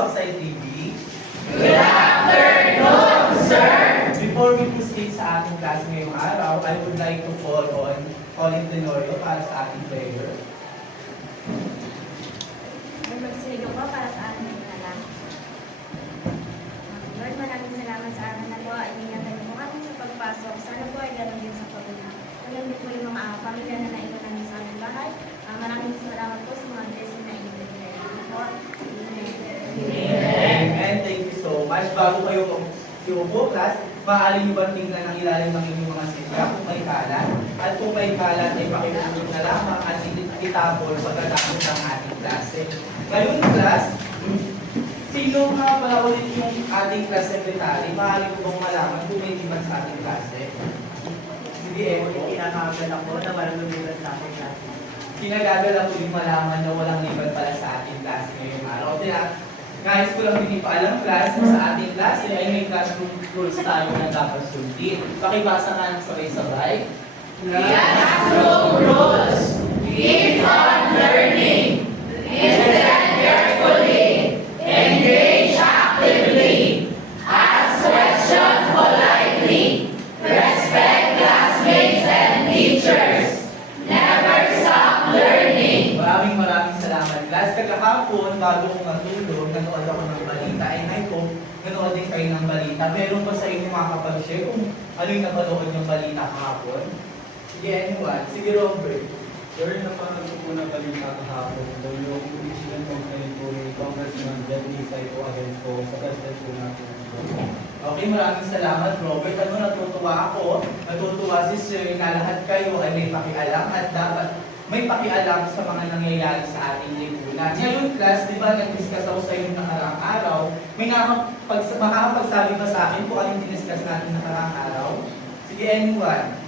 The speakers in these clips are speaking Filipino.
Soxay TV. Good afternoon, sir! Before we proceed sa ating class ngayong araw, I would like to call on Colin Tenorio para sa ating prayer. Magsilig ako para sa ating mga Lord, maraming salamat sa araw na ito. Ay ingatan mo kami sa pagpasok. Sana po ay ganoon din sa pagpunta. Tulad din po yung mga pamilya na naiwan namin sa aming bahay. Maraming salamat po sa mga blessing na ibigay po. Amen. Thank you so much. Bago kayo iupo, class, maaari nyo ba tingnan ang ilalim ng inyong mga silya kung may kalat? At kung may kalat, ay pakipulot na lamang at itapon pagkatapos ng ating klase. Ngayon, class, sino nga pala ulit yung ating class secretary? Maaari ko bang malaman kung may liban sa ating klase? Sige, Evo. Kinakagal ako na walang lumiban sa aking klase. Kinagagala ko din malaman na walang liban pala sa ating klase ngayong araw. Guys, ko lang hindi pa alam, class, sa ating klase ay may classroom rules tayo na dapat sundin. Pakibasa nga ng sabay-sabay. Classroom rules. Keep on learning. Listen carefully. Engage actively. Ask questions politely. Respect classmates and teachers. Never stop learning. Maraming salamat, class. Kagahapon, bago ko matulog, nanood ako ng balita. Ay, I hope nanood din kayo ng balita. Meron pa sa inyo makakapag-share kung ano yung napanood yung balita kahapon? Sige, anyone? Sige, Robert. Sir, napanood ko po ng balita kahapon daw yung impeachment complaint po ni Congressman Jenny Saito against po sa president po natin. Okay, maraming salamat, Robert. Ano, natutuwa ako. Natutuwa si Sir na lahat kayo ay may pakialam at dapat may pakialam sa mga nangyayari sa ating lipunan. Ngayon, class, di ba, nag-discuss ako sa inyo nakaraang araw. May makakapagsabi ba sa akin kung anong diniscuss natin nakaraang araw? Sige, anyone?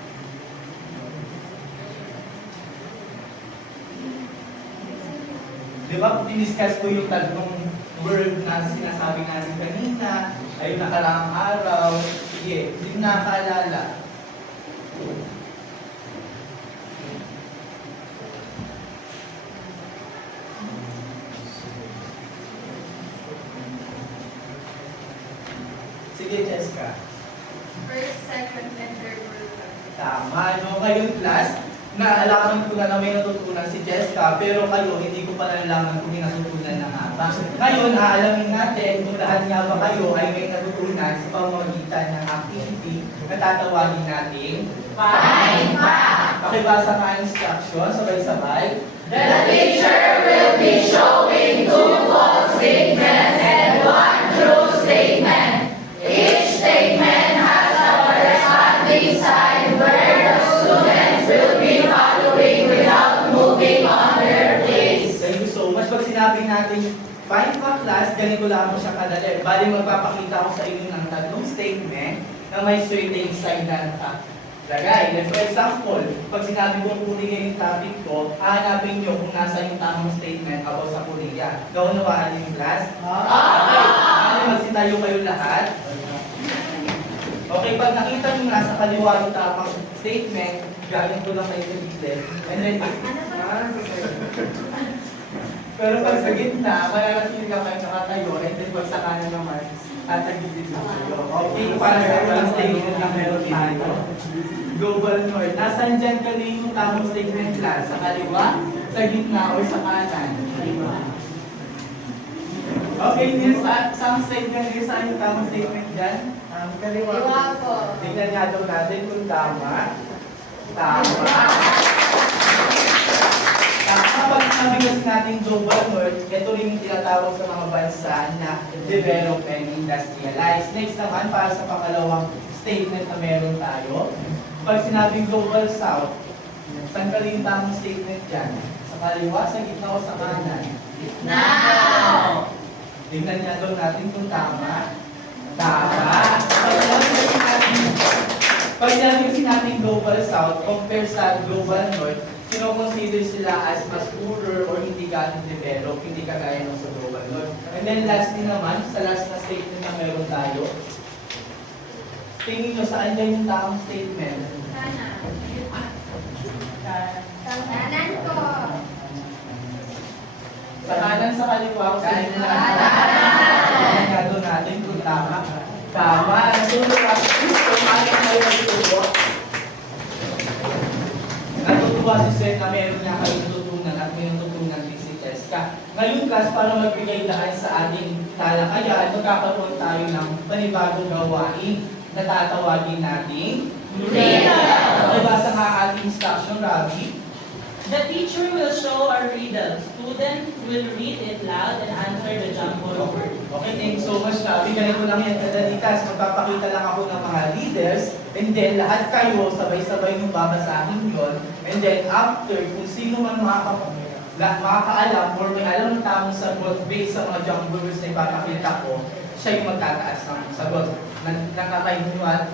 Di ba, diniscuss ko yung tatlong word na sinasabi natin kanina, ay nakaraang araw. Sige, hindi nakaalala. Sige, Jessica. First, second, and third rule. Tama, no? Ngayon, class, naalaman ko na may natutunan si Jessica, pero kayo, hindi ko pa nalaman kung may natutunan na nga ba. Ngayon, aalamin natin kung lahat nga ba kayo ay may natutunan sa pamamagitan ng activity na tatawagin natin Find fact. Pakibasa ka ang instruction, sabay-sabay. The teacher will be showing 2 false statements and 1 true statement. Each statement has a corresponding side where the students will be following without moving on their place. Thank you so much. Pag sinabi natin find fact, class, ganito lang mo siya kadali. Bali, magpapakita ko sa inyo ng tatlong statement na may certain side na nakalagay. For example, pag sinabi kong Korea yung topic ko, hahanapin nyo kung nasa yung tamang statement about sa Korea. Naunawaan niyo yung class? Okay. Magsitayo kayo lahat. Okay, pag nakita nyo nasa kaliwa yung tamang statement, gagawin ko lang kayo sa gilid. And then, pero pag sa gitna, mananatiling ka kayo nakatayo, and then pag sa kanan naman, tatagilid na kayo. Okay, para sa walang statement na meron tayo. Global North. Nasaan dyan kanina yung tamang statement, class? Sa kaliwa, sa gitna, o sa kanan? Okay, Nils, some statement din saan yung tamang statement dyan? Kaliwa. Kaliwa po. Tingnan nga daw natin kung tama. Tama. Kapag sabi kasi natin Global North, ito rin yung tinatawag sa mga bansa na develop and industrialize. Next naman, para sa pangalawang statement na meron tayo, pag sinabing Global South, saan ka rin yung tamang statement dyan? Sa kaliwa, sa gitna o sa kanan? Now! Tingnan nga daw natin kung tama. Tama. Pag sinabi kasi natin Global South, compare sa Global North, sino-consider sila as mas poorer or hindi ganong develop, hindi kagaya ng sa Global North. And then lastly naman, sa last na statement na meron tayo, tingin nyo saan dyan yung tamang statement? Kanan ko. Sa kanan, sa kaliwa, o sa Kanan. po ba si Seth na meron niya kayong tutunan at may tutunan din si Cheska? Ngayon class, para magbigay daan sa ating talakayan, magkakaroon tayo ng panibagong gawain na tatawagin natin Nabasa nga ating instruction, Ravi. The teacher will show a riddle. Students will read it loud and answer the jumble word. Okay, thank you so much, Ravi. Ganito lang yan kadalitas. Magpapakita lang ako ng mga leaders and then lahat kayo sabay-sabay nung babasahin yon. And then after, kung sino man makakaalam or may alam ng tamang sagot based sa mga jumble words na ipapakita ko, siya yung magtataas ng sagot. Nakakainuan.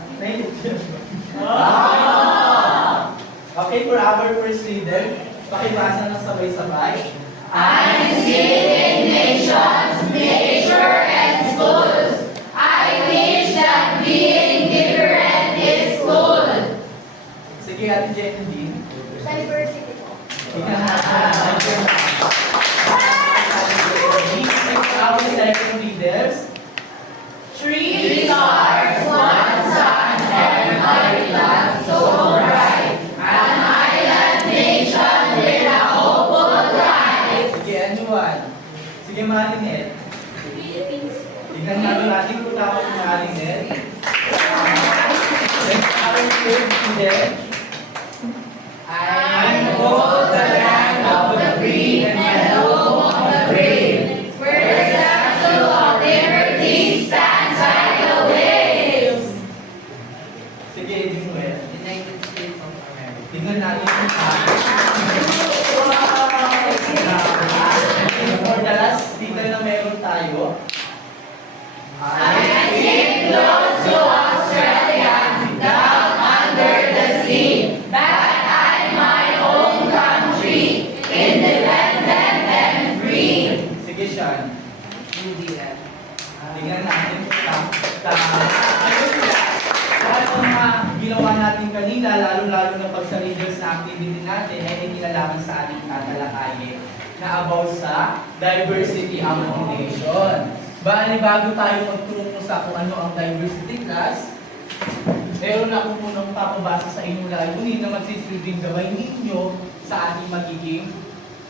Okay, for our first reader, pakibasa ng sabay-sabay. I'm seeing nations, nature, and schools. I wish that being different is cool. Sige, Ate Jenny din. Diversity po. Tingnan natin. Next, our second readers. Three stars, one sun, and my love so bright. An island nation with a hopeful life. Sige, anyone? Sige, Marinet. Philippines. Tingnan natin kung tapos si Marinet. Next, our third reader. I know the land of the free and the home of the brave, where the statue of liberty stands like the waves. Sige, Edwin. United States of America. Tingnan natin kung for the last speaker na meron tayo. I think close to Australia, down under the sea, that I'm my own country, independent and free. Sige, Sean. India. Tingnan natin lahat ng mga ginawa natin kanina, lalo-lalo na pag sa leaders na activity natin, ay may kinalaman sa ating tatalakayin na about sa diversity among nation. Bali, bago tayo magtungo sa kung ano ang diversity class, meron ako munang papabasa sa inyong layunin na magsisilbing gabay ninyo sa ating magiging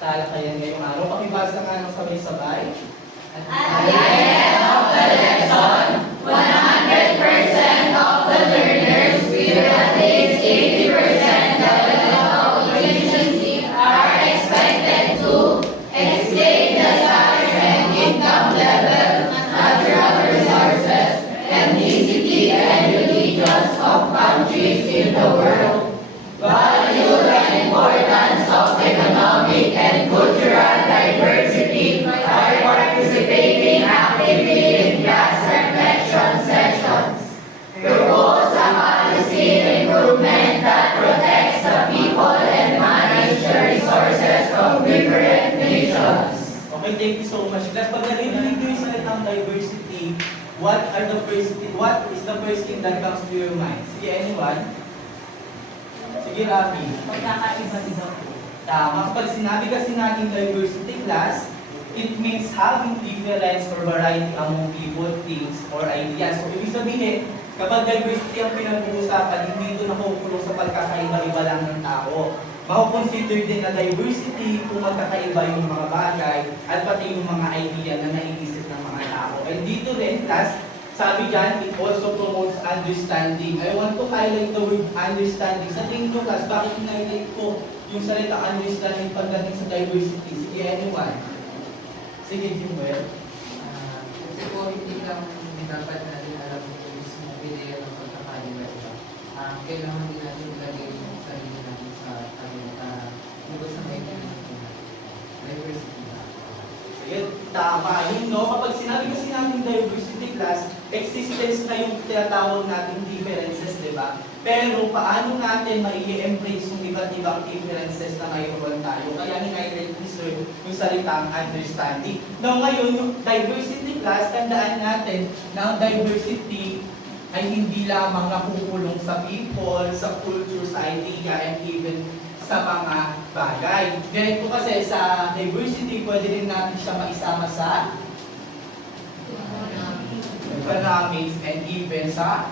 talakayan ngayong araw. Pakibasa nga ng sabay-sabay. At the end of the lesson, 100% of the learners will at least 80% level of efficiency are expected to explain the size and income level, natural resources, ethnicity, and religions of countries in the world. Value the importance of economic and cultural diversity by participating actively in class reflection sessions. Propose a policy improvement that protects the people and manage the resources of different nations. Okay, thank you so much. Plus, pag narinig nyo yung salitang diversity, what is the first thing that comes to your mind? Sige, anyone? Sige, Rafi. Magkakaiba-iba po. Tama. Kapag sinabi kasi natin diversity class, it means having difference or variety among people, things, or ideas. So, ibig sabihin, kapag diversity ang pinag-uusapan, hindi ito nakukulong sa pagkakaiba-iba lang ng tao. Makukonsider din na diversity kung magkakaiba yung mga bagay at pati yung mga idea na naiisip ng mga tao. And dito rin, class, sabi dyan, it also promotes understanding. I want to highlight the word understanding. Sa tingin ko, class, bakit highlight ko yung salita understanding pagdating sa diversity? Sige, anyone? Sige, Jimwell. Kasi po, hindi lang dapat natin alam kung mismo pilihan ng pagkakaiba-iba. Kailangan din natin ilagay yung sarili natin sa lubos na may diversity na. Sige, tama. Yun, no? Kapag sinabi kasi natin diversity class, existence na yung tinatawag natin differences, di ba? Pero paano natin mai-embrace yung iba't ibang differences na mayroon tayo? Kaya ni-highlight ni Sir yung salitang understanding. Now ngayon, yung diversity class, tandaan natin na ang diversity ay hindi lamang nakukulong sa people, sa culture, sa idea, and even sa mga bagay. Ganito kasi sa diversity, pwede rin natin siya maisama sa economics and even sa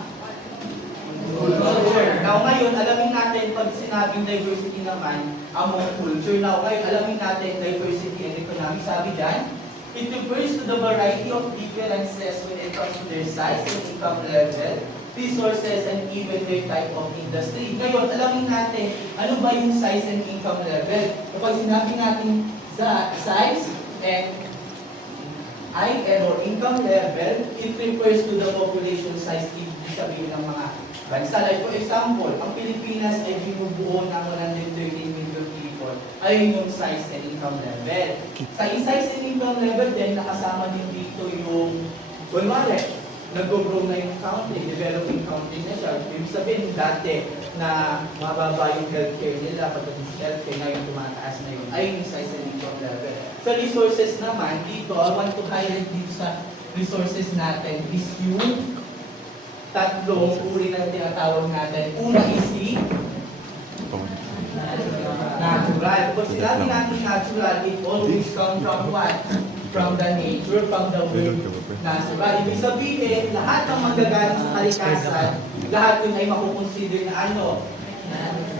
culture. Now ngayon, alamin natin pag sinabing diversity naman among culture. Now ngayon, alamin natin diversity and economic. Sabi dyan, it refers to the variety of differences when it comes to their size and income level, resources, and even their type of industry. Ngayon, alamin natin, ano ba yung size and income level? Kapag sinabi natin sa size and or income level, it refers to the population size, ibig sabihin ng mga bansa. Like for example, ang Pilipinas ay binubuo ng 113 million people. Ayun yung size and income level. Sa size and income level din, nakasama din dito yung, kunwari, nag-grow na yung country, developing country na siya. Ibig sabihin, dati na mababa yung healthcare nila, pagdating sa healthcare, ngayon tumataas na yun. Ayun yung size and income level. Sa resources naman, dito, I want to highlight dito sa resources natin is yung tatlong uri na tinatawag natin. Una is the natural. Pag sinabi natin natural, it always come from what? From the nature, from the world natural. Ibig sabihin, lahat ng magagaling sa kalikasan, lahat yun ay makukonsider na ano?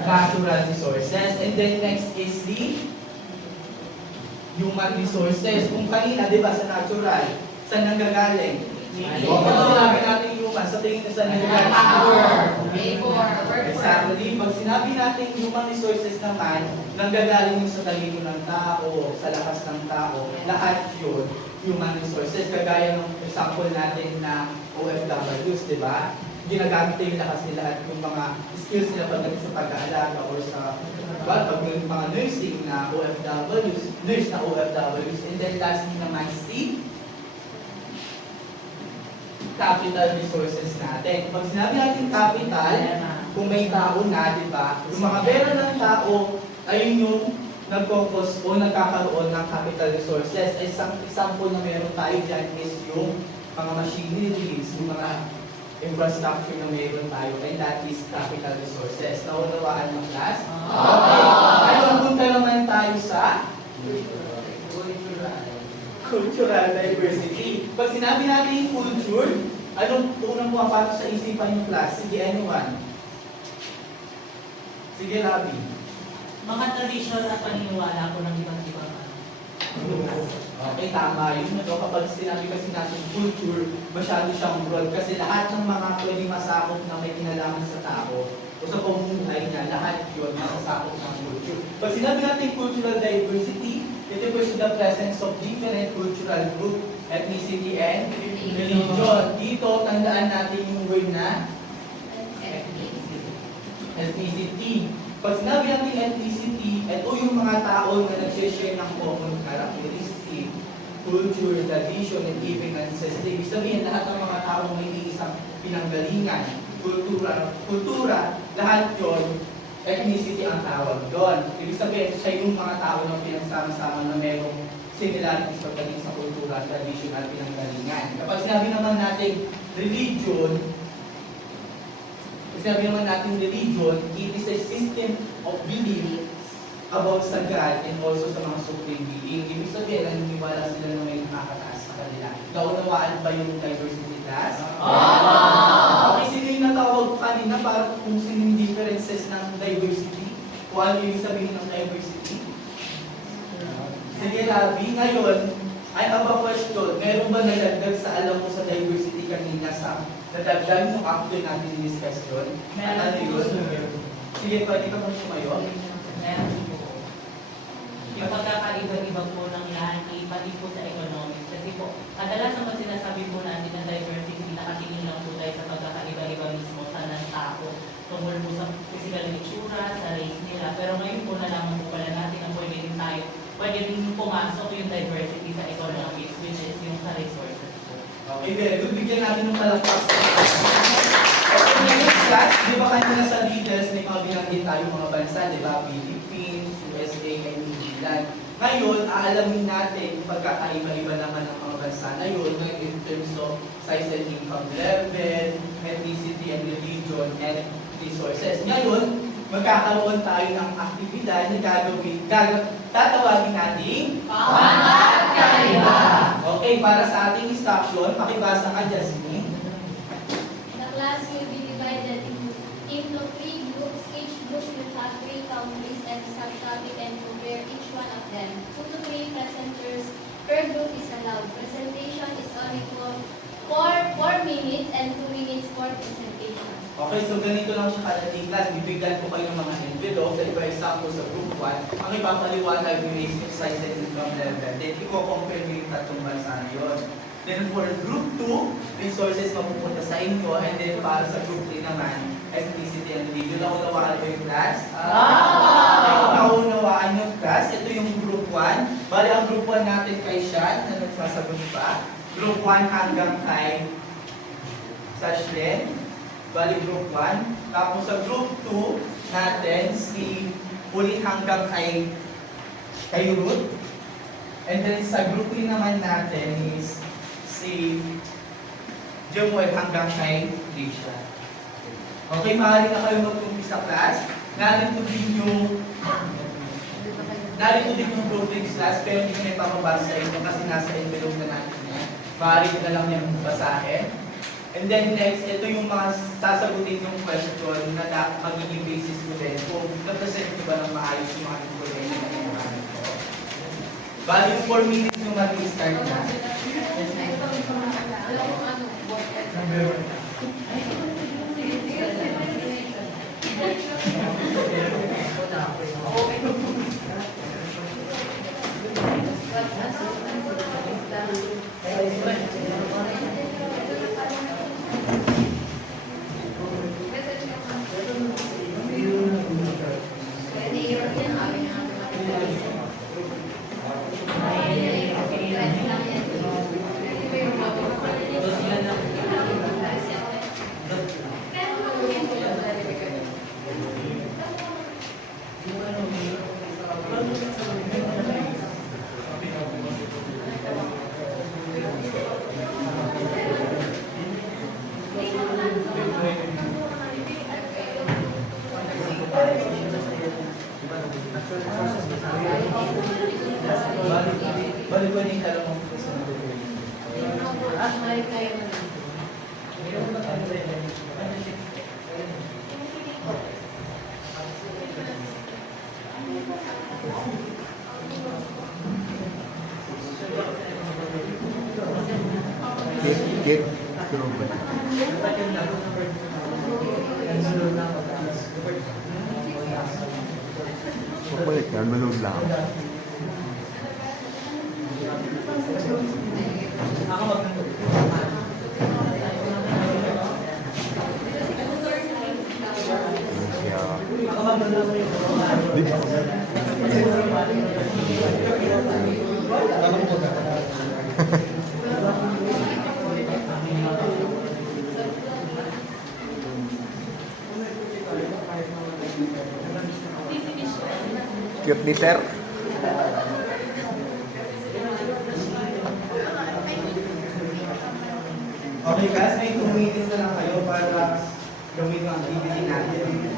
Natural resources. And then next is the human resources. Kung kanina, di ba, sa natural, saan nanggagaling? O, pag sinabi natin human, sa tingin na saan nanggagaling? Exactly. Pag sinabi natin human resources naman, nanggagaling yung sa talino ng tao, sa lakas ng tao, lahat yun, human resources. Kagaya ng example natin na OFWs, di ba? Ginagamit yung lakas nila at yung mga skills nila pagdating sa pag-aalaga or sa pag mga nursing na OFWs, nurse na OFWs. And then lastly naman si capital resources natin. Pag sinabi natin capital, kung may tao na, di ba? Yung mga pera ng tao, ayun yung nagkokos o nagkakaroon ng capital resources. Isang example na meron tayo dyan is yung mga machineries, yung mga infrastructure na meron tayo, and that is capital resources. Naunawaan mo, class? Okay. Ngayon, punta naman tayo sa cultural diversity. Pag sinabi natin culture, anong unang pumapasok sa isipan yung class? Sige, anyone? Sige, Rabi. Mga tradisyon at paniniwala ko ng iba't ibang Okay, tama yun. No? Kapag sinabi kasi natin culture, masyado siyang broad kasi lahat ng mga pwedeng masakop na may kinalaman sa tao o sa pamumuhay niya, lahat yun masasakop ng culture. Pag sinabi natin cultural diversity, it refers to the presence of different cultural group, ethnicity, and religion. Dito, tandaan natin yung word na ethnicity. Pag sinabi natin ethnicity, ito yung mga tao na nag-share ng common characteristic, culture, tradition, and even ancestry. Ibig sabihin, lahat ng mga tao may isang pinanggalingan, kultura, lahat yon ethnicity ang tawag doon. Ibig sabihin, siya yung mga tao na pinagsama-sama na merong similarities pagdating sa kultura, tradition, at pinanggalingan. Kapag sinabi naman natin religion, it is a system of belief about sa God and also sa mga supreme being. Ibig sabihin, naniniwala sila na may nakakataas sa kanila. Naunawaan ba yung diversity class? Okay, sino yung natawag ko kanina para kung sino yung differences ng diversity? Kung ano yung sabihin ng diversity? Sige, Labi. Ngayon, I have a question. Meron ba nalagdag sa alam mo sa diversity kanina sa nadagdag mo after natin i-discuss yun? Ano yun? Sige, pwede ka mong sumayo. Meron po. Yung pagkakaiba-iba po ng lahat, pati po sa economics. Kasi po, kadalasan pag sinasabi po natin ng diversity, nakatingin lang po tayo sa pagkakaiba-iba mismo sa ng tao. Tungkol po sa physical itsura, sa race nila. Pero ngayon po nalaman po pala natin na pwede din pumasok yung diversity sa economics, which is yung sa resources po. Okay, very good. Bigyan natin ng palakpak. Okay, next class, di ba kanina sa details may mga binanggit tayo mga bansa, di ba? Philippines, USA, and New Zealand. Ngayon, aalamin natin yung pagkakaiba-iba naman ng mga bansa na yun in terms of size and income level, ethnicity and religion, and resources. Ngayon, magkakaroon tayo ng aktibidad na tatawagin natin Pagkakaiba. Okay, para sa ating instruction, pakibasa ka, Jasmine. The class will be divided into into 3 groups. Each group will have 3 countries and subtopic and compare each one of them. 2 to 3 presenters per group is allowed. Presentation is only for 4 minutes and 2 minutes for presentation. Okay, so ganito lang siya kadating class. Bibigyan ko kayo ng mga envelopes. For example, sa group 1, ang ipapaliwanag yung basic exercise and income level. Then, i-compare nyo yung tatlong bansa na yun. Then, for group 2, resources mapupunta sa inyo. And then, para sa group 3 naman, explicit and video. Naunawaan ba yung class? Naunawaan yung class. Ito yung group 1. Bali, ang group 1 natin kay Sean, na nagsasagot pa. Group 1 hanggang kay Sashlyn. Bali group 1. Tapos sa group 2 natin, si ulit hanggang kay Ruth. And then sa group 3 naman natin is si Jemuel hanggang kay Lisha. Okay, maaari na kayo mag-umpisa sa class. Narito din yung group 3 class, pero hindi ko na ipapabasa sa inyo kasi nasa envelope na natin yan. Maaari ko na lang yung basahin. And then next, ito yung mga sasagutin yung question na magiging basis mo din kung na-present nyo ba ng maayos yung mga information na kailangan ko. Bali yung 4 minutes yung mag-start na. Bali pwede yung talong mo sa Get through. Balik yan, manood lang. Ako mag-nanood. Ako mag-nanood. Cute ni Ter. Okay guys, may 2 minutes na lang kayo para gawin yung activity natin.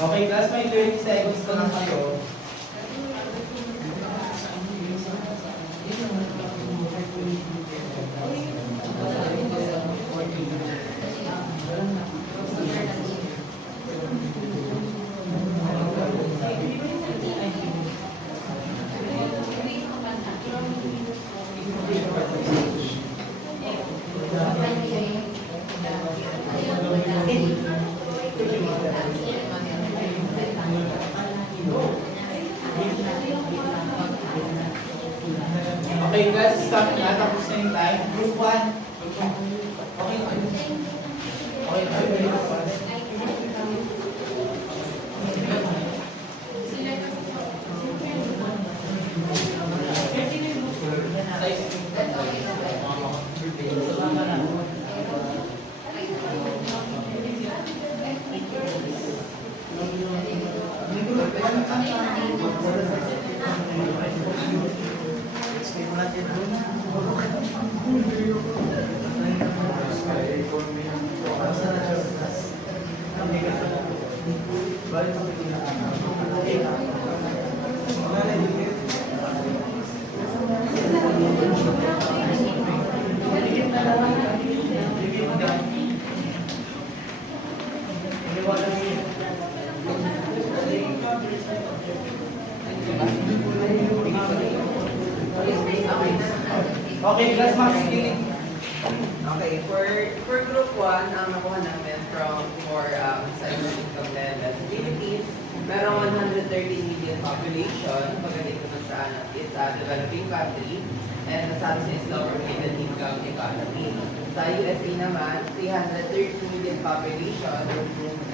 Okay, class, may 30 seconds na lang kayo. Okay guys, stop na. Tapos na yung time. Group 1. Okay. Okay, class makikinig. Okay, for group 1, ang nakuha namin for cyber income level, Philippines, merong 130 million population, pagdating naman sa it's a developing country, and nasabi sa is lower middle income economy. Sa USA naman, 330 million population,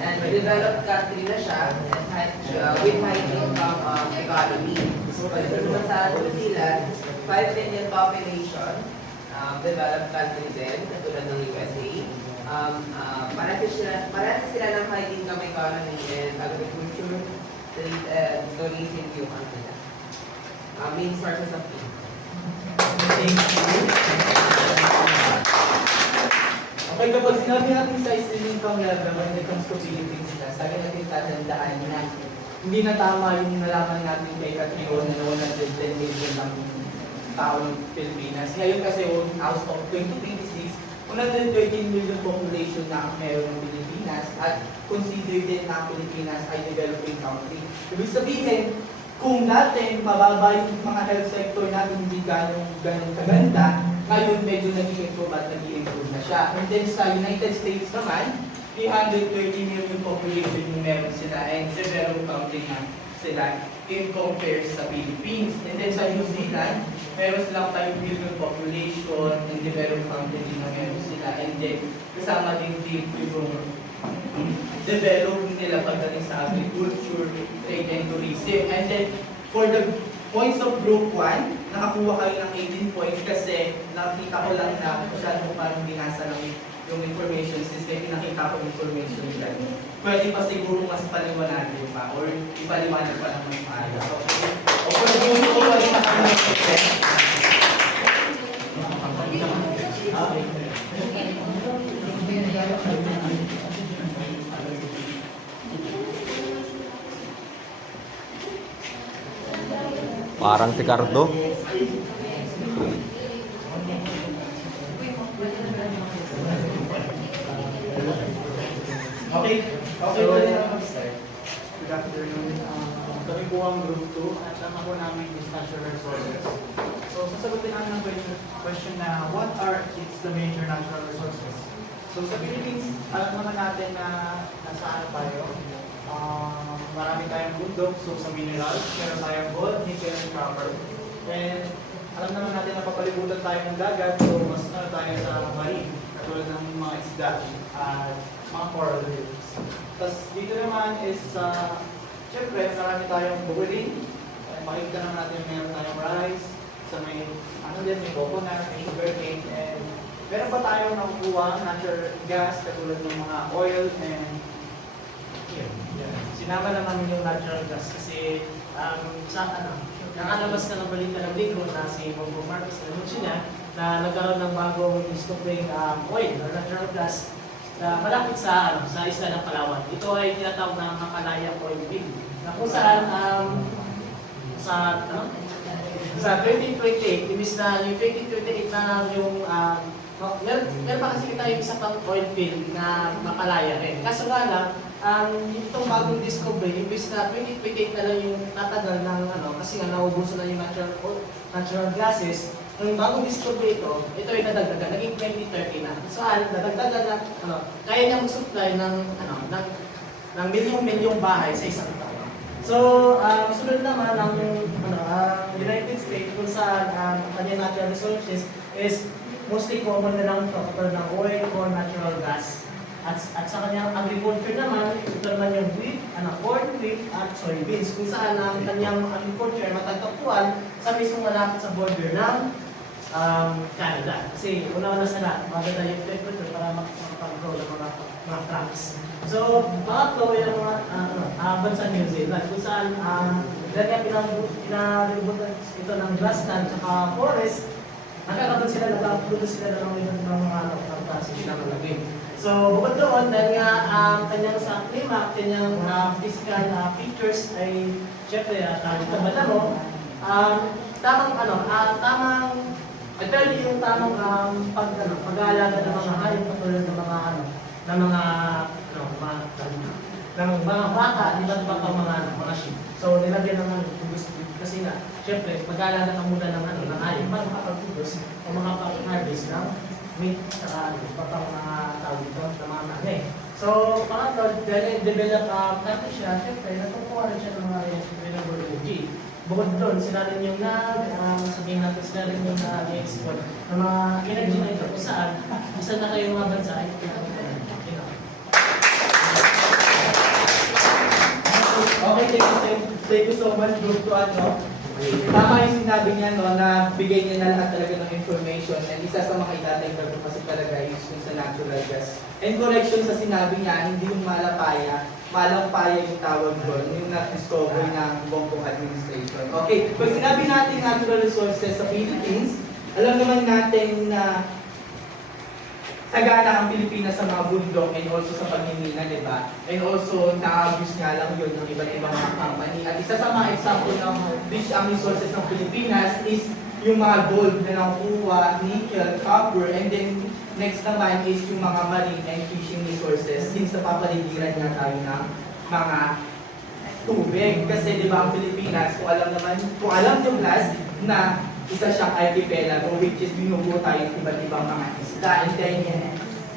and developed country na siya, and with high income economy. So, pagdating naman sa New Zealand, 5 million population, developed country din, katulad ng USA. Parehas sila ng high income economy and agriculture, trade, and tourism yung kanila. Main sources of income. Okay, kapag sinabi natin sa income level when it comes to Philippines, lagi natin tatandaan na hindi na tama yung nalaman natin kay Katrio na 110 million ng tao ng Pilipinas. Ngayon kasi out of 2026, 113 million population na meron ng Pilipinas at consider din na Pilipinas ay developing country. Ibig sabihin, kung natin mababa yung mga health sector natin hindi ganong kaganda, ngayon medyo nag-i-improve at nag-i-improve na siya. And then sa United States naman, 330 million population yung meron sila and developed country na sila in compare sa Philippines. And then sa New Zealand, meron silang 5 million population and developed country na meron sila. And then kasama din dito yung development nila pagdating sa agriculture, trade, and tourism. And then for the points of group 1, nakakuha kayo ng 18 points kasi nakita ko lang na masyadong parang binasa lang yung information since may pinakita ko information nila. Pwede pa siguro mas paliwanagin pa or ipaliwanag pa lang ng maayos. Okay? O for the group 2, pwede pa kami Parang si Cardo. Okay, pwede na mag-start. Good afternoon. Kami po ang Group 2 at ang ako namin is natural resources. So, sasagutin namin ang question na what are the major natural resources? So, sa Philippines, alam naman natin na nasa ano tayo. Marami tayong bundok, so sa minerals, meron tayong gold, nickel, and copper. And alam naman natin na papalibutan tayo ng dagat, so mas ano tayo sa marine, katulad ng mga isda at mga coral reefs. Tapos dito naman is, syempre, marami tayong bukidin. Makikita naman natin meron tayong rice, sa may, may coconut, may sugarcane, and meron pa tayong nakukuha natural gas, katulad ng mga oil, and Sinama lang namin yung natural gas kasi nakalabas na ng balita ng Negro na si Bongbong Marcos na niya na nagkaroon ng bagong discovering oil or natural gas na malapit sa isla ng Palawan. Ito ay tinatawag na Makalaya Oil Rig na kung saan sa 2028, imbis na yung 2028 na yung meron pa kasi tayo isa pang oil field na mapalaya rin. Kaso nga lang, itong bagong discovery, imbis na 2028 na lang yung tatagal ng kasi nga naubuso na yung natural gases, yung bagong discovery ito ay nadagdagan, naging 2030 na. Saan, nadagdagan na, kaya niya mag-supply ng milyong-milyong bahay sa isang taon. So, sunod naman ang United States kung saan kanyang natural resources is mostly common na lang ito kapag ng oil or natural gas. At sa kanyang agriculture naman, ito naman yung wheat, corn, wheat, at soybeans. Kung saan ang kanyang agriculture matagkapuan sa mismong malapit sa border ng Canada. Kasi una-una sa lahat, maganda yung temperature para makapag-grow ng mga crops. So, pangatlo yung bansa New Zealand, kung saan dahil pinalibutan ito ng grassland at forest, nagkakaroon sila, nagkakaroon sila ng mga klase ng lagim. So, bukod doon, dahil nga kanyang sa klima, kanyang physical features ay syempre tawag na badamo, actually yung tamang pag-aalaga ng mga hayop katulad ng mga baka, iba't iba pang mga sheep. So, nilagyan ng kasi nga, syempre, pag-aalaga ka muna ng hayop para makapag-produce o makapag-harvest ng meat saka pang mga tawag ito, ng mga nangay. So, pangatlo, dahil develop natin siya, syempre, natutuwa rin siya ng mga renewable energy. Bukod doon, sila rin yung sabihin natin, sila rin yung export ng mga energy na ito kung saan isa na kayong mga bansa ay Okay, thank you so much, Group 2. Tama yung sinabi niya, na bigay niya na lahat talaga ng information. And isa sa mga itatagdag ko kasi talaga is yung sa natural gas. And correction sa sinabi niya, hindi yung malampaya yung tawag doon, yung na-discover ng Bongbong administration. Okay, pag sinabi natin natural resources sa Philippines, alam naman natin na sagana ang Pilipinas sa mga bundok and also sa pagmimina, di ba? And also, na-abuse nga lang yun ng iba't ibang mga company. At isa sa mga example ng rich ang resources ng Pilipinas is yung mga gold na nakukuha, nickel, copper, and then next naman is yung mga marine and fishing resources since napapaligiran nga tayo ng mga tubig. Kasi di ba ang Pilipinas, kung alam nyo class, na isa siyang archipelago which is binubuo tayo ng iba't ibang mga isla. And then,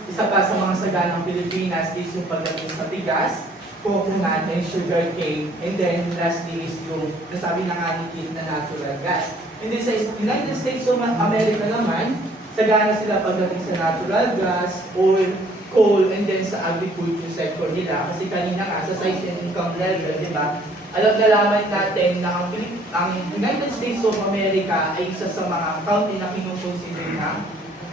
isa pa sa mga saganang Pilipinas is yung pagdating sa bigas, coconut, and sugar cane. And then, lastly is yung nasabi na nga ni Kit na natural gas. And then sa United States of America naman, sagana sila pagdating sa natural gas, oil, coal, and then sa agriculture sector nila. Kasi kanina nga, sa size and income level, di ba? Alam na laman natin na ang United States of America ay isa sa mga country na kinukonsider na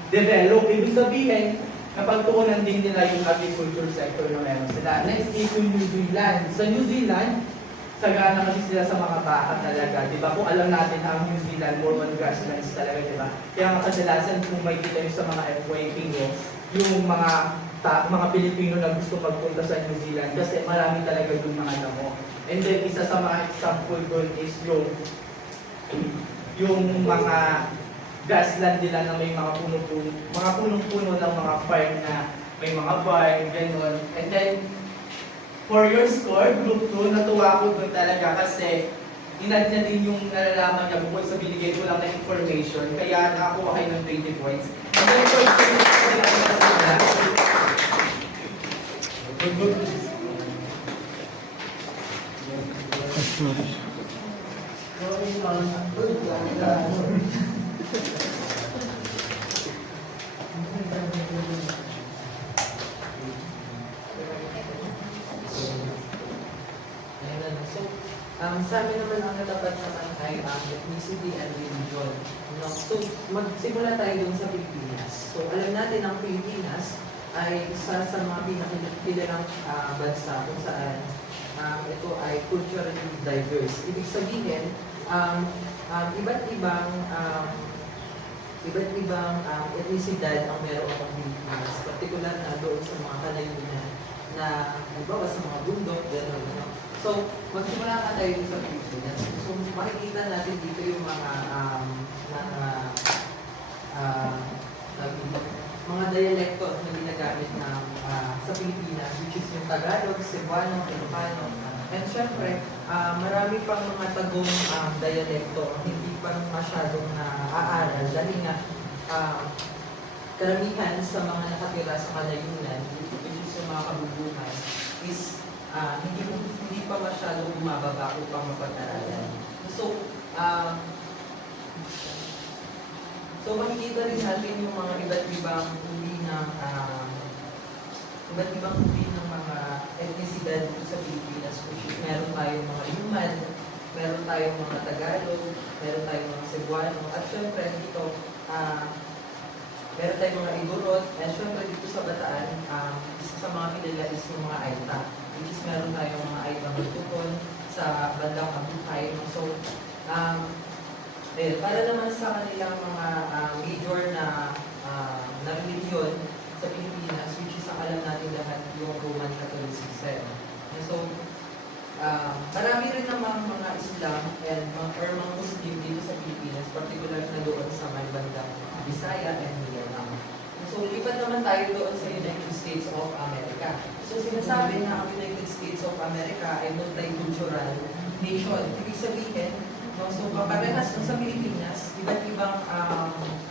develop. Ibig sabihin, napagtuunan din nila yung agriculture sector na meron sila. Next is yung New Zealand. Sa New Zealand, sagana kasi sila sa mga baka talaga. Diba? Kung alam natin na ang New Zealand, more on grasslands talaga, diba? Kaya mga kadalasan kung may kita nyo sa mga FYP nyo, yung mga Pilipino na gusto magpunta sa New Zealand kasi marami talaga yung mga damo. And then, isa sa mga example doon is yung mga grassland nila na may mga punong-puno ng mga farm na may mga barn, gano'n. And then, for your score, Group 2, natuwa ko doon talaga kasi inad niya din yung nalalaman niya bukod sa binigay ko lang na information, kaya nakakuha kayo ng 20 points. And then, for sa amin naman ang katapat naman ay ethnicity and religion. So, magsimula tayo dun sa Pilipinas. So, alam natin ang Pilipinas ay isa sa mga pinakakilalang bansa kung saan ito ay culturally diverse. Ibig sabihin, iba't ibang etnisidad ang meron ang Pilipinas. Partikular na doon sa mga kalayunan na halimbawa sa mga bundok, gano'n. So, So, magsimula nga tayo dito sa Pilipinas. So, makikita natin dito yung mga mga dialekto na ginagamit ng sa Pilipinas, which is yung Tagalog, Cebuano, Ilocano. And syempre, marami pang mga tagong dialekto hindi pa masyadong naaaral dahil nga karamihan sa mga nakatira sa Kalayunan, which is yung mga kabubuhan, is hindi pa masyadong bumababa upang mapag-aralan. So, makikita rin natin yung mga iba't ibang uri ng mga etnisidad sa Pilipinas. Meron tayong mga Yuman, meron tayong mga Tagalog, meron tayong mga Cebuano, at syempre dito, meron tayong mga Igorot, at syempre dito sa Bataan, isa sa mga kilala is yung mga Aita, which is meron tayong mga Aita Magtukon sa bandang Abukay. So, para naman sa kanilang mga major na religion sa Pilipinas, which is ang alam natin lahat yung Roman Catholicism. So, marami rin namang mga Islam or mga Muslim dito sa Pilipinas, particular na doon sa may bandang Bisaya and Mindanao. So, lipat naman tayo doon sa United States of America. So, sinasabi na ang United States of America ay multicultural nation. Ibig sabihin, so, kaparehas sa Pilipinas, iba't ibang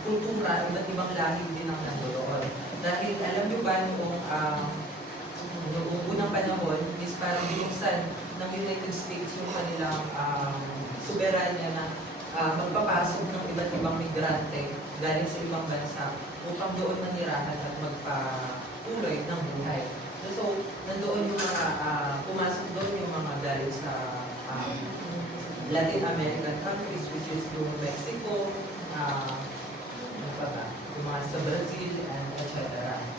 kultura, iba't ibang lahi din ang nandoon. Dahil alam nyo ba noong unang panahon is parang binuksan ng United States yung kanilang soberanya na magpapasok ng iba't ibang migrante galing sa ibang bansa upang doon manirahan at magpatuloy ng buhay. So, nandoon yung mga, pumasok doon yung mga galing sa Latin American countries, which is yung Mexico, yung mga sa Brazil, and etc.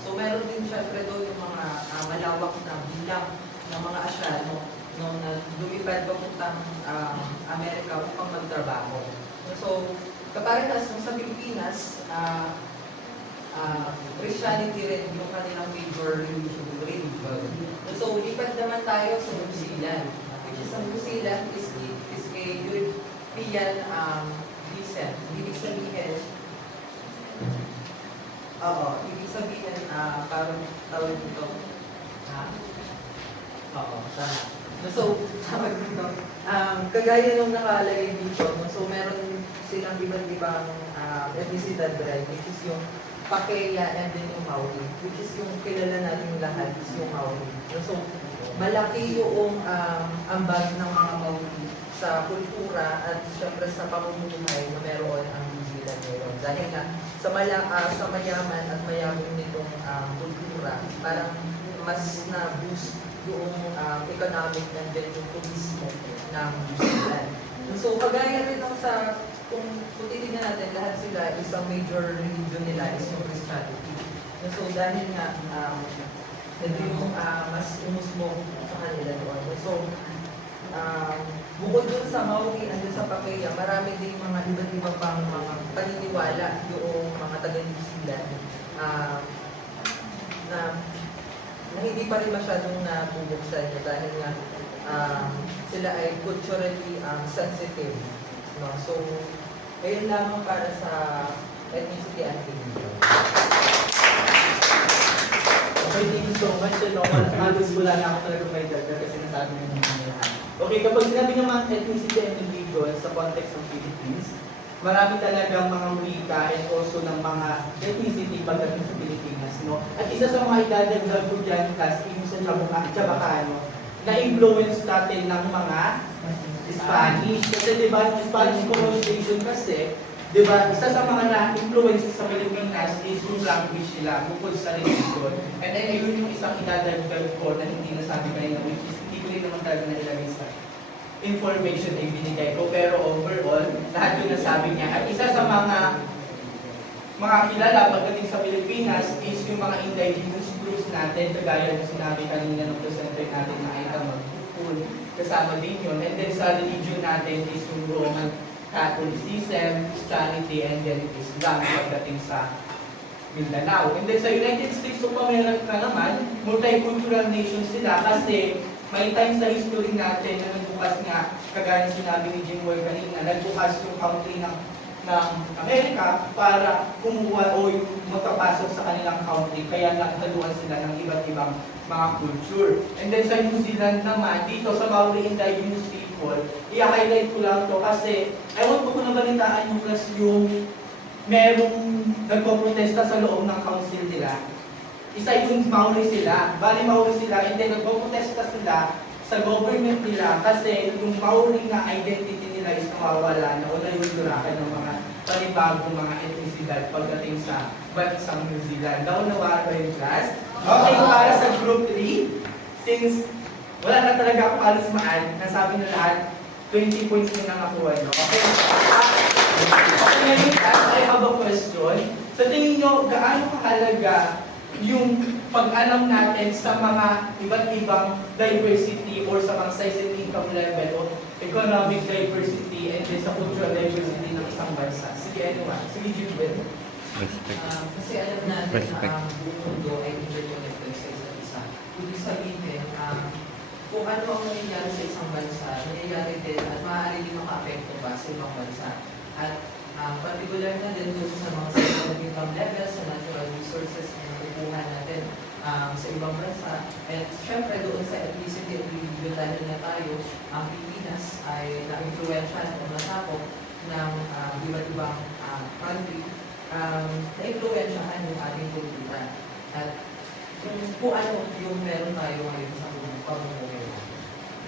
So meron din syempre doon yung mga malawak na bilang ng mga Asyano nung lumipad papuntang Amerika upang magtrabaho. So kaparehas nung sa Pilipinas, Christianity rin yung kanilang major religion. So lipad naman tayo sa New Zealand, which is ang New Zealand is a European descent. Ibig sabihin, parang tawag dito. Oo, tama. So, tawag dito. Kagaya nung nakalagay dito, so meron silang iba't ibang ethnicity drive, which is yung Pakeya and then yung Maori, which is yung kilala natin lahat is yung Maori. So, malaki yung ambag ng mga Maori sa kultura at syempre sa pamumuhay na meron ang New Zealand ngayon. Dahil nga sa mayaman at mayaman nitong kultura, parang mas na-boost yung economic and then yung turismo ng New Zealand. So kagaya rin lang kung titignan natin, lahat sila isang major religion nila is yung Christianity. So dahil nga ito yung mas umusmo sa kanila doon. So bukod dun sa Maori and dun sa Pakeya, marami din mga iba't ibang pang mga paniniwala yung mga taga-New Zealand na hindi pa rin masyadong nabubuksan dahil nga sila ay culturally sensitive. No? So, ayun lamang para sa ethnicity and religion. Okay, thank you so much. Halos wala na ako talaga may dagdag kasi nasabi mo yung mga. Okay, kapag sinabi ng mga ethnicity and religion sa context ng Philippines, marami talagang mga wika and also ng mga ethnicity pagdating sa Pilipinas, no? At isa sa mga idadagdag ko dyan, yung sa Chabacano, na-influence natin ng mga Spanish. Kasi di ba, yung Spanish colonization kasi, di ba, isa sa mga na-influence sa Pilipinas is yung language nila, bukod sa religion. And then, yun yung isang idadagdag ko na hindi nasabi kanina, which is hindi ko rin naman talaga nailagay sa information na ibinigay ko. Pero overall, lahat yung nasabi niya. At isa sa mga kilala pagdating sa Pilipinas is yung mga indigenous groups natin, kagaya ng sinabi kanina ng presenter natin na Aita Magtukon, kasama din yun. And then sa religion natin is yung Roman Catholicism, Christianity, and then Islam pagdating sa Mindanao. And then sa United States of America naman, multicultural nation sila kasi may times sa history natin na nagbukas nga, kagaya ng sinabi ni Jim Boy kanina, nagbukas yung country ng Amerika para kumuha o yung magpapasok sa kanilang country. Kaya nagtaluan sila ng iba't ibang mga culture. And then sa New Zealand naman, dito sa Maori Indigenous people, i-highlight ko lang to kasi ewan ko kung nabalitaan yung plus yung merong nagpo-protesta sa loob ng council nila. Isa yung Maori sila, bali Maori sila, and then nagpo-protesta sila sa government nila kasi yung Maori na identity nila is nawawala na o nayudurakan ng mga panibagong mga etnisidad pagdating sa bansang New Zealand. Naunawaan ba yung class? Okay, para sa group 3, since wala na talaga ako alis maan, nasabi na lahat, 20 points na nakuha nyo. Okay? Okay, ngayon class, I have a question. Sa tingin nyo, gaano kahalaga yung pag-alam natin sa mga iba't ibang diversity or sa mga size and income level o economic diversity and then sa cultural diversity ng isang bansa? Sige, anyone. Sige, Jubel. Kasi alam natin na ang buong mundo ay interconnected sa isa't isa. Ibig sabihin, kung ano ang nangyayari sa isang bansa, nangyayari din at maaari din maka-apekto pa sa ibang bansa. At particular na din doon sa mga social income level, sa natural resources na nakukuha natin sa ibang bansa. At syempre doon sa ethnicity at religion dahil na tayo, ang Pilipinas ay na-influensyahan o nasakop ng iba't ibang country, na-influensyahan yung ating kultura. At kung ano yung meron tayo ngayon sa pamumuhay.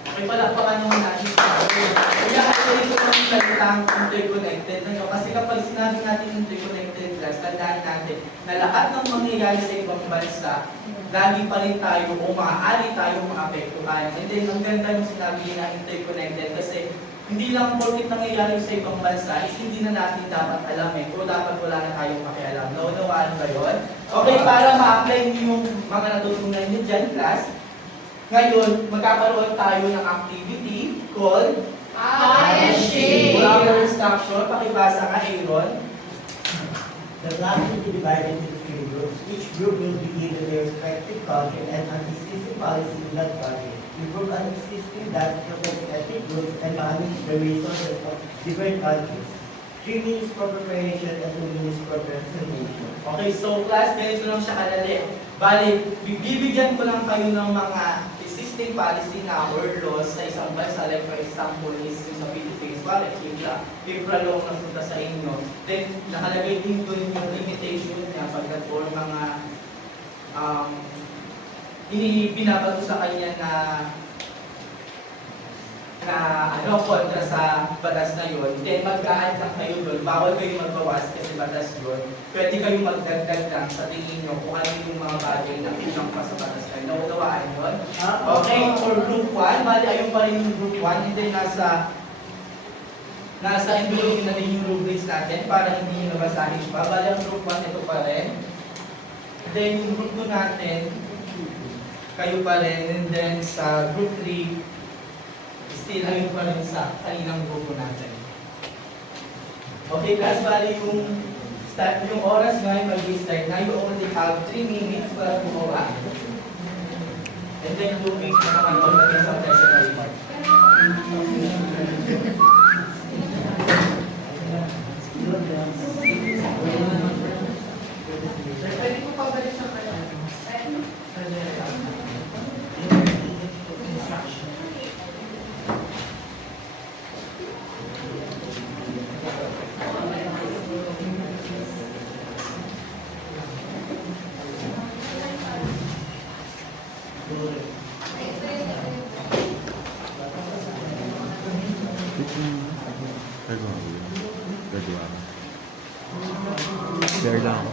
Okay, palakpakan naman natin sa akin. Kaya actually ito kami salitang interconnected. Kasi kapag sinabi natin interconnected class, tandaan natin na lahat ng mangyayari sa ibang bansa, lagi pa rin tayo o maaari tayong maapektuhan. And then, ang ganda yung sinabi na interconnected kasi hindi lang porket nangyayari sa ibang bansa is hindi na natin dapat alamin o dapat wala na tayong pakialam. Naunawaan ba yun? Okay, para ma-apply niyo yung mga natutunan niyo dyan, class, ngayon, magkakaroon tayo ng activity called ISG. Grammar Instruction. Pakibasa ka, Aaron. The class will be divided into 3 groups. Each group will be given their respective culture and an existing policy in that country. Improve an existing that protects ethnic groups and manage the resources of different countries. 3 minutes for preparation and 2 minutes for presentation. Okay, so class, ganito lang siya kalali. Bali, bibigyan ko lang kayo ng mga existing policy na or laws sa isang bansa. Like for example, is yung sa Philippines, bali, infra law na punta sa inyo. Then, nakalagay din doon yung limitation niya pagkat or mga binabato sa kanya na kontra sa batas na yun, then mag-a-add lang kayo doon. Bawal kayo magbawas kasi batas yun. Pwede kayo magdagdag lang sa tingin nyo kung ano yung mga bagay na pinang pa sa batas na yun. Naunawaan yun? Okay, for group 1, bali ayun pa rin yung group 1, and then nasa envelope na din yung rubrics natin para hindi nyo nabasahin pa. Bali ang group 1 ito pa rin. Then yung group 2 natin, kayo pa rin, and then sa group 3, still ayun pa rin sa kaninang grupo natin. Okay, class, bali yung oras ngayon mag-start na, you only have 3 minutes para gumawa. And then 2 minutes na naman pagdating sa presentation. Pwede ko pabalik sa kanya. Share lang.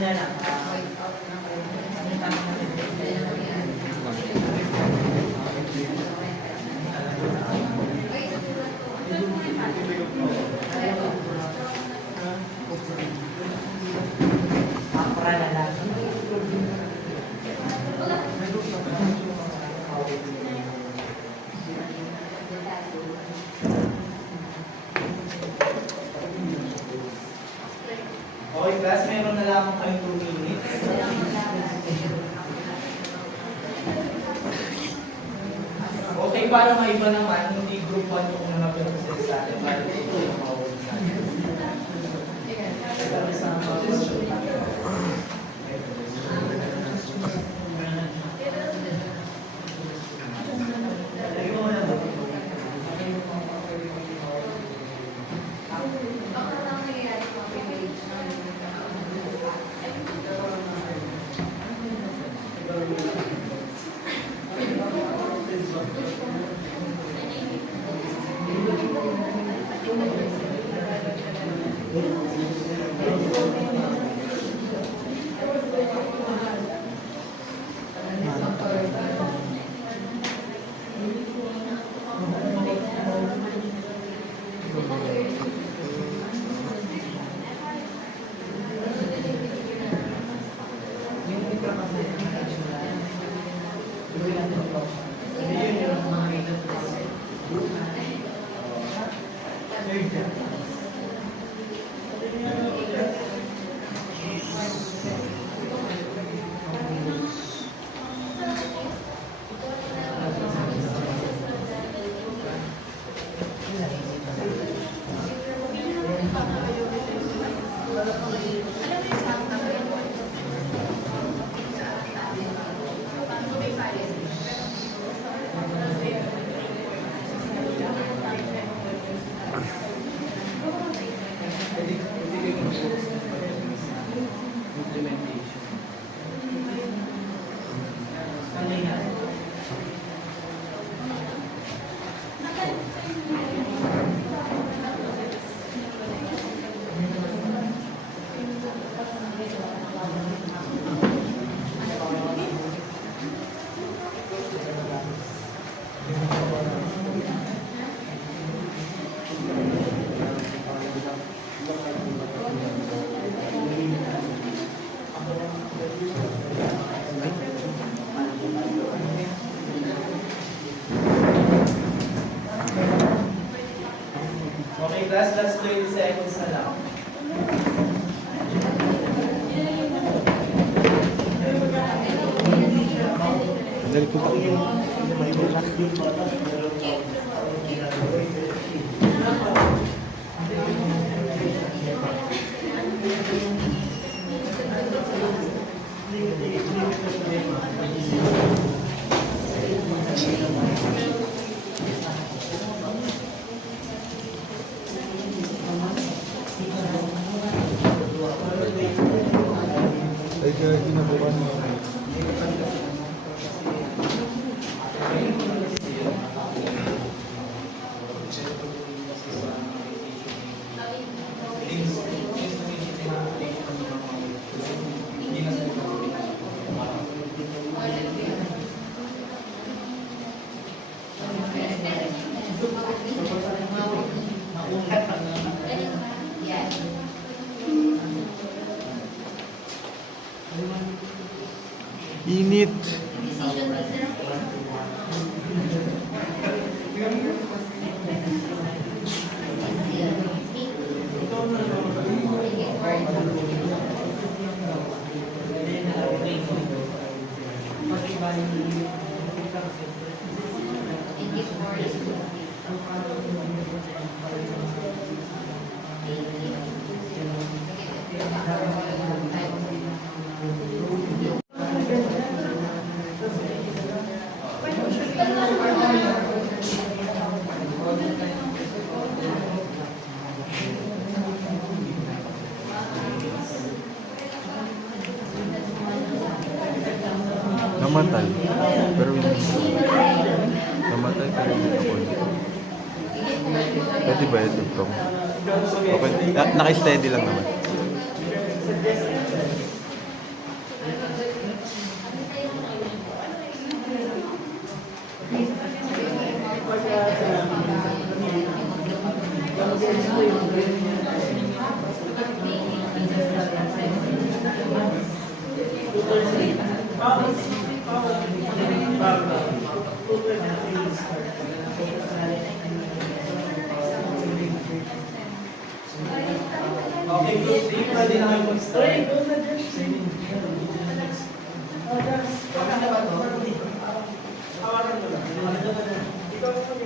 yan na. Para na lang. Okay, class, meron na lamang kayong 2 minutes. Okay, para maiba naman, hindi group 1 yung una mag-represent sa atin. Para ito yung mawawag sa atin. Okay, class, last 20 seconds na lang. Dali ko pa. Ay, kaya ginabukan mo. Init. Namatay. Pero hindi. Namatay pero hindi ako. Pwede ba ito itong? Okay. Naka-steady lang naman. Okay, group 3, pwede na kayo mag-start. Maganda ba to? Hawakan mo lang. Ikaw sa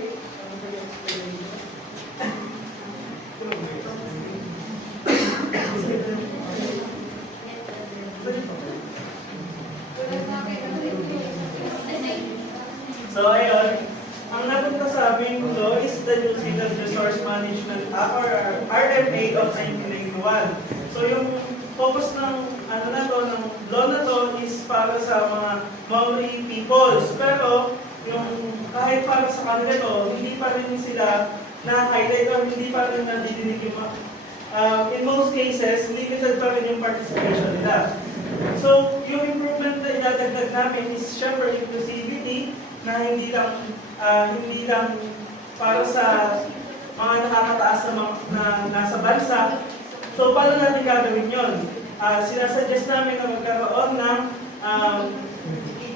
So ayun, ang napunta sa aming law is the New Zealand Resource Management Act or RMA of 1991. So yung focus ng ano na to, ng law na to is para sa mga Maori peoples. Pero yung kahit para sa kanila to, hindi pa rin sila na-highlight or hindi pa rin nadidinig yung in most cases, limited pa rin yung participation nila. So, yung improvement na idadagdag namin is syempre inclusivity na hindi lang para sa mga nakakataas na nasa bansa. So, paano natin gagawin yun? Sinasuggest namin na magkaroon ng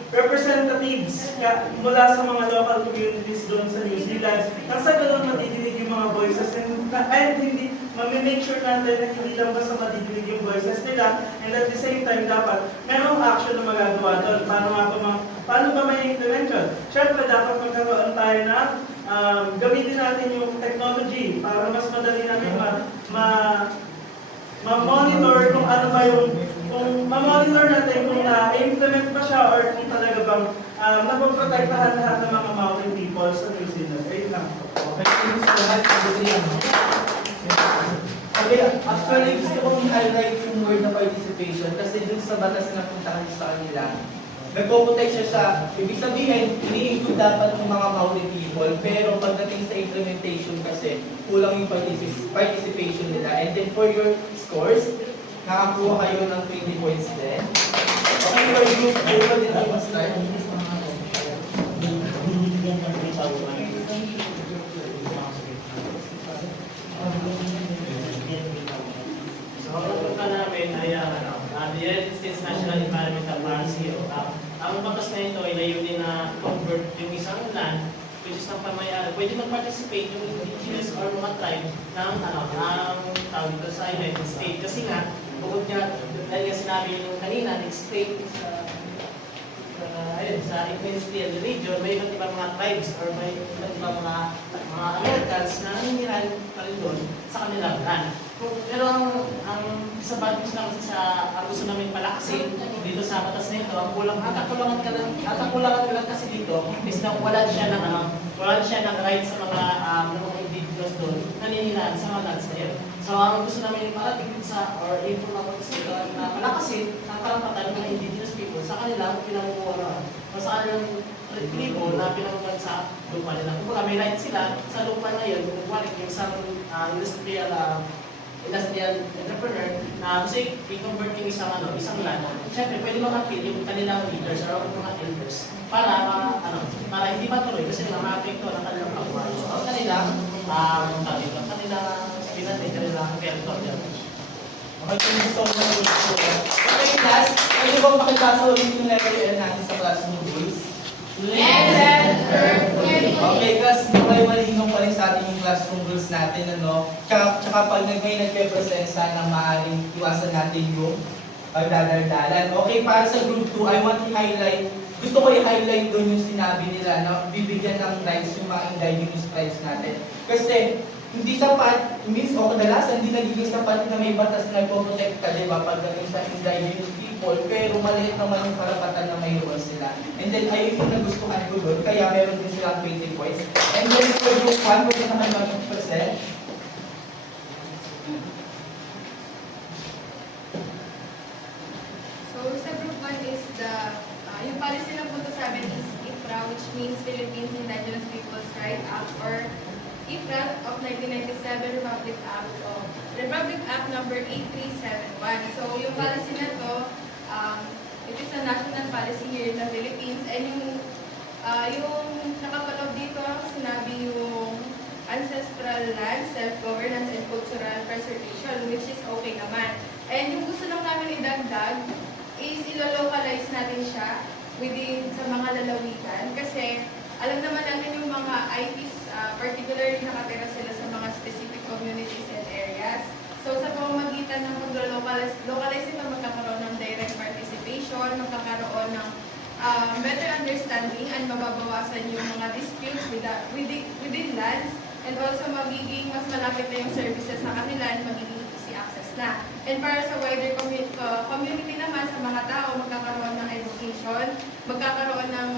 representatives mula sa mga local communities doon sa New Zealand. Nang sa ganoon madidinig yung mga voices and hindi make sure natin na hindi lang basta madidinig yung voices nila, and at the same time dapat merong action na magagawa doon. Paano ba may implementation? Siyempre dapat magkaroon tayo na gamitin natin yung technology para mas madali namin ma-monitor kung ano ba kung ma-monitor natin kung na-implement ba siya or kung talaga bang napoprotektahan lahat ng mga Maori people sa New Zealand. Ayun lang. Okay, thank you so much. Okay, actually gusto kong i-highlight yung word na participation kasi dun sa batas na puntahan sa kanila, nagpo-protect siya sa, ibig sabihin, ini-include dapat ng mga Maori people, pero pagdating sa implementation kasi, kulang yung participation nila. And then for your scores, nakakuha kayo ng 20 points din. Okay, for group 4, pwede tayo mag-start. So, ang punta namin ay the United States National Environmental Policy. Ang batas na ito ay layunin na convert yung isang land, which is ng pamayari. Pwede mag-participate yung indigenous or mga tribe ng tawag dito sa United States. Kasi nga, bukod nga, dahil nga sinabi yung kanina, next state sa Indonesian region, may iba't ibang mga tribes or may iba't ibang mga Americans na naniniran pa rin doon sa kanilang land. Pero ang isa ba gusto na kasi ang gusto namin palakasin dito sa batas na ito, ang kakulangan ko lang kasi dito is na wala siya ng rights sa mga individuals doon naninirahan sa mga lands na yun. So ang gusto namin parating or improve dito na palakasin ang karapatan ng mga indigenous people sa kanilang pinamumuhaan o sa kanilang tribo na pinamumuhaan sa lupa nila. Kung may rights sila sa lupa na yun, kung wala yung isang industrial entrepreneur na gusto i-convert yung isang land, syempre pwede mag-appeal yung kanilang leaders or mga elders para hindi matuloy kasi ma-apekto ng kanilang kabuhayan. O kanilang territorial. Okay, thank you so much. Okay, class, pwede bang pakipasa ulit yung level L natin sa classroom rules? Okay, class, may malinaw pa rin sa atin yung classroom rules natin, Tsaka pag may nagpe-presensya na maaaring iwasan natin yung pagdadaldalan. Okay, para sa group 2, gusto ko i-highlight doon yung sinabi nila na bibigyan ng rights yung mga indigenous tribes natin. Kasi, hindi sapat, kadalasan hindi nagiging sapat na may batas na nagpo-protect ka, di ba, pagdating sa indigenous people, pero maliit naman yung karapatan na mayroon sila. And then, ayun yung nagustuhan ko doon, kaya meron din silang 20 points. And then, for group 1, pwede naman mag-present. So, sa group 1 is yung policy na punto sa amin is IPRA, which means Philippines Indigenous Peoples' Rights Act, or IPRA of 1997 Republic Act number 8371. So, yung policy na to, it is a national policy here in the Philippines, and yung nakapaloob dito, sinabi yung ancestral land, self-governance, and cultural preservation, which is okay naman. And yung gusto lang namin idagdag is ilo-localize natin siya within sa mga lalawigan kasi alam naman natin yung mga IPs, particularly nakatira sila sa mga specific communities and areas. So sa pamamagitan ng pag-localize ito, magkakaroon ng direct participation, magkakaroon ng better understanding and mababawasan yung mga disputes within lands, and also magiging mas malapit na yung services sa kanila and magiging easy access na. And para sa wider community naman, sa mga tao, magkakaroon ng education, magkakaroon ng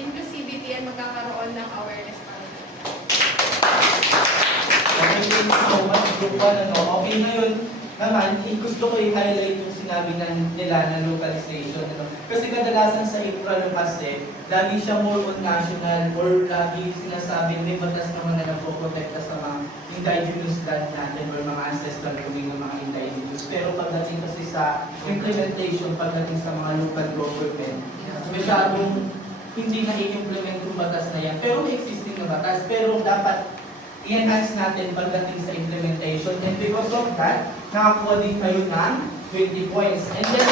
inclusivity, and magkakaroon ng awareness para sa kanila. Okay, thank you so much, Group 1. Okay, ngayon naman, gusto ko i-highlight yung sinabi nila na localization. Kasi kadalasan sa April kasi, lagi siya more on national or lagi sinasabi may batas naman na nagpoprotekta sa mga indigenous land natin or mga ancestral living ng mga indigenous. Pero pagdating kasi sa implementation, pagdating sa mga local government, masyadong hindi na i-implement yung batas na yan. Pero may existing na batas, pero dapat i-enhance natin pagdating sa implementation. And because of that, nakakuha din kayo ng 20 points. And then,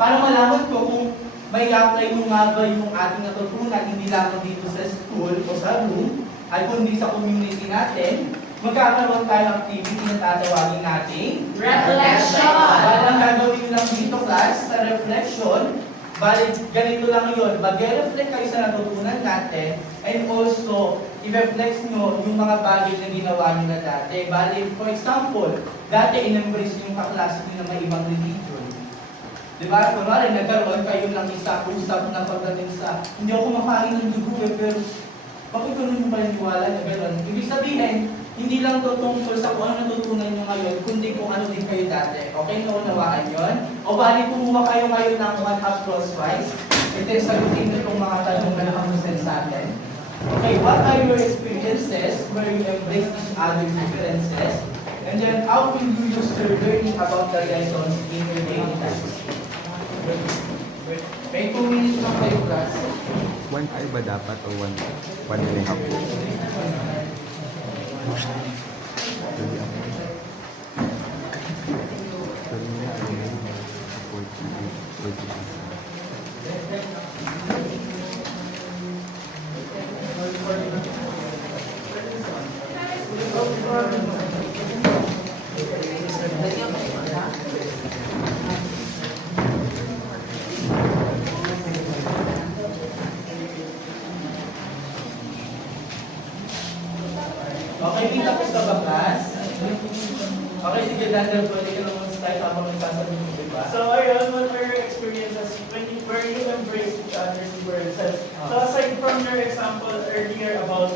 para malaman ko kung may apply mo nga ba yung ating natutunan, hindi lang dito sa school o sa room, ay kundi sa community natin, magkakaroon tayo ng activity na tatawagin natin Reflection! Walang gagawin lang dito, class, sa reflection. Bali, ganito lang yun. Mag-reflect kayo sa natutunan natin and also, i-reflect nyo yung mga bagay na ginawa nyo na dati. Bali, for example, dati in-embrace yung kaklase nyo na may ibang religion. Diba? Kunwari, nagkaroon kayo ng isa-usap na pagdating sa, hindi ako makain ng dugo pero bakit ko nyo paniniwala na gano'n? Ibig sabihin, hindi lang to tungkol sa kung ano natutunan nyo ngayon, kundi kung ano din kayo dati. Okay, naunawaan yun? O bali, kumuha kayo ngayon ng 1 up crosswise. Ito yung sagutin nyo itong mga tanong na nakamusel sa atin. Okay, what are your experiences where you embrace each other's differences? And then, how will you use your learning about the lessons in your daily life? May 2 minutes lang kayo, class. 1 eye ba dapat o 1 and a half? Okay, may tapos na ba, class? Okay, sige, Daniel, pwede ka naman start habang nagsasabi mo, diba? So ayun, what are your experiences where you embrace each other's differences? So aside from your example earlier about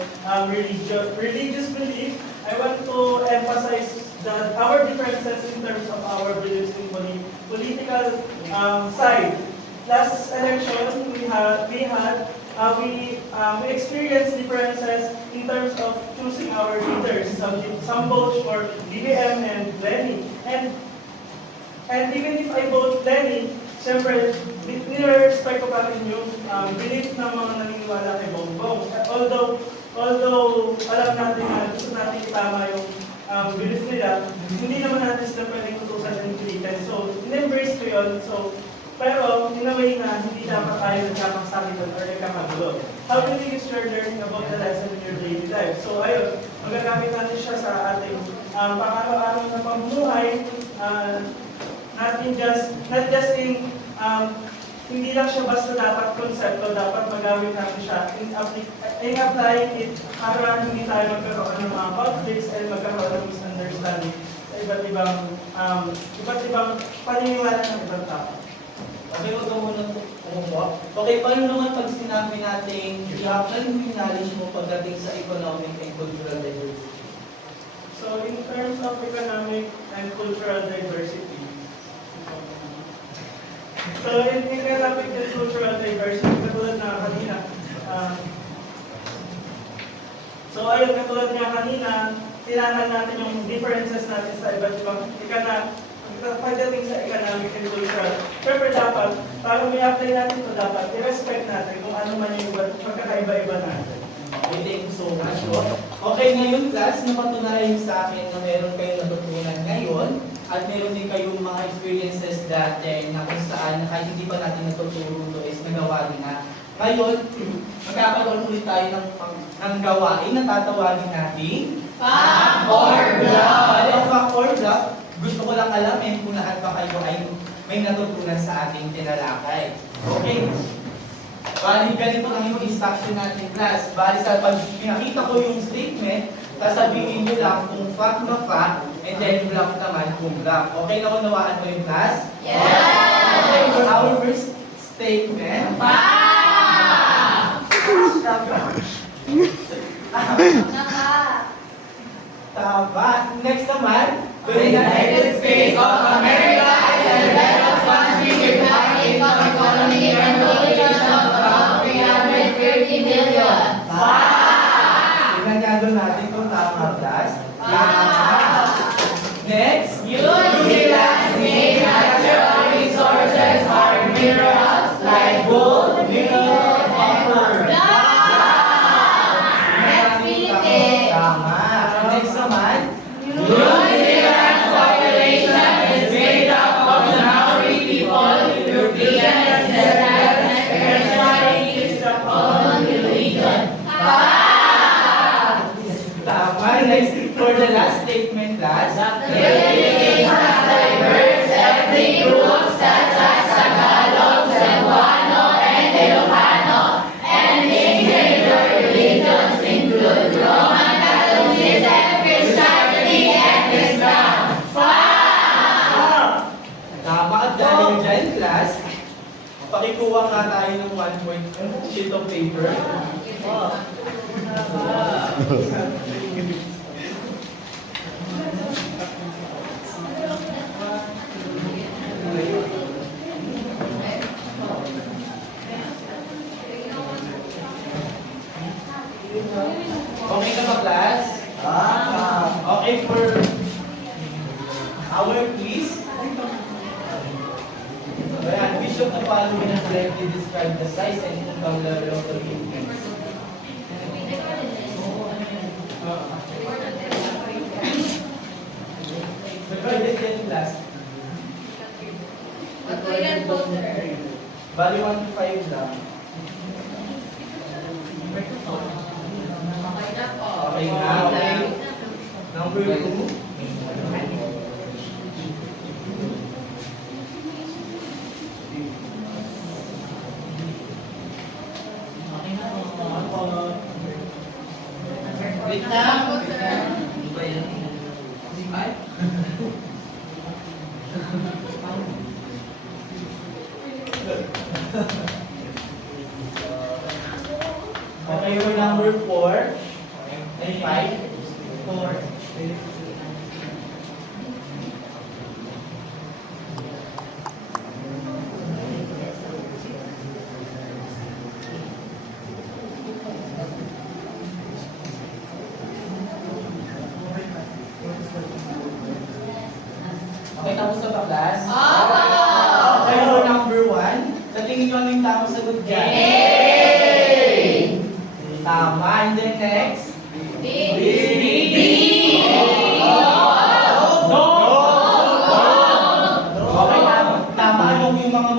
religious belief, I want to emphasize that our differences in terms of our beliefs in political side. Last election, we experienced differences in terms of choosing our leaders. Some vote for BBM and Lenny. And even if I vote Lenny, siyempre, nire-respect ko pa rin yung belief ng mga naniniwala kay Bongbong. Although alam natin na gusto natin itama yung belief nila, hindi naman natin sila pwedeng tutusan ng pilitan. So, in-embrace ko yun. Pero, in a way na hindi dapat tayo nagkakasakitan or nagkakagulo. How do you use your learning about the lesson in your daily life? So, ayun, magagamit natin siya sa ating pang-araw-araw na pamumuhay. Not just in, hindi lang siya basta dapat konsepto, dapat magawin natin siya in applying it para hindi tayo magkaroon ng mga conflicts and magkaroon ng misunderstanding sa iba't ibang paniniwala ng ibang tao. Okay, huwag ka muna umuha. Okay, paano naman pag sinabi natin i-apply mo yung knowledge mo pagdating sa economic and cultural diversity? So, in terms of economic and cultural diversity, in economic and cultural diversity, katulad na kanina, katulad nga kanina, tinanan natin yung differences natin sa iba't ibang pagdating sa economic and cultural. Pero dapat, para may apply natin ito, dapat i-respect natin kung ano man yung pagkakaiba-iba natin. Okay, thank you so much. Okay, ngayon class, napatunayan sa akin na meron kayong natutunan ngayon at meron din kayong mga experiences dati na kung saan kahit hindi pa natin natuturo to is nagawa din na. Ngayon, magkakaroon ulit tayo ng gawain na tatawagin natin Fact or Bluff. Ang Fact or Bluff, gusto ko lang alamin kung lahat ba kayo ay may natutunan sa ating tinalakay. Okay? Bali, ganito lang yung instruction natin, class. Bali, sa pag pinakita ko yung statement, sasabihin nyo lang kung fact na fact, and then bluff naman kung bluff. Okay, nakunawaan mo yung class? Yes! Okay, for our first statement. Tama. Next naman, the United States of America is a developed country with high income economy and population of about 330 million. Tingnan nga doon natin kung tama, class. Next, New Zealand's main natural resources are minerals like gold, nickel, copper. Tama. Next naman, New Zealand's population is made up of Maori people, European ancestors, and spirituality is the common religion. Tama. Next, for the last statement, class. The Philippines has diverse ethnic groups such as Tagalog, Cebuano, and Ilocano, and these major religions include Roman Catholicism, Christianity, and Islam. Tama at dahil dyan, class, pakikuha nga tayo ng 1 point sheet of paper. Okay na ba, class? Okay, for our quiz. Ayan, we should the following and correctly describe the size and income level of the Philippines. Recorded yan, class. Bali 1 to 5 lang. Okay na, okay. Number 2. Wait lang. Okay, for number 4 and 5. 4. Okay, tapos na ba, class? Okay, for number 1. Sa tingin nyo ano yung tamang sagot dyan? Tama. And then next? Okay, tama. Yung mga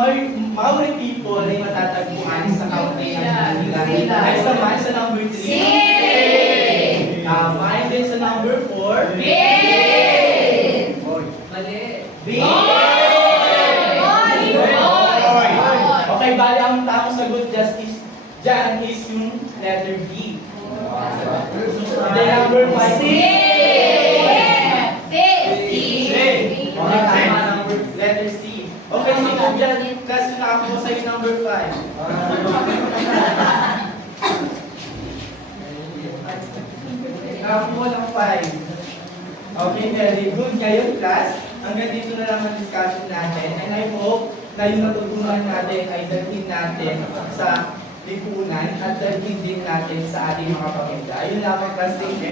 Maori people ay matatagpuan sa county ng Manila. Next naman sa number 3. Tama. And then sa number 4? Okay, bali ang tamang sagot dyan is yung letter B. And then number 5. Okay, tama, number letter C. Okay, so dyan, class yung nakakuha sa'yo number 5. Nakakuha ng 5. Okay, very good. Ngayon, class, hanggang dito na lang ang discussion natin. And I hope na yung natutunan natin ay dalhin natin sa lipunan at dalhin din natin sa ating mga pamilya. Ayun lamang, class. Thank you.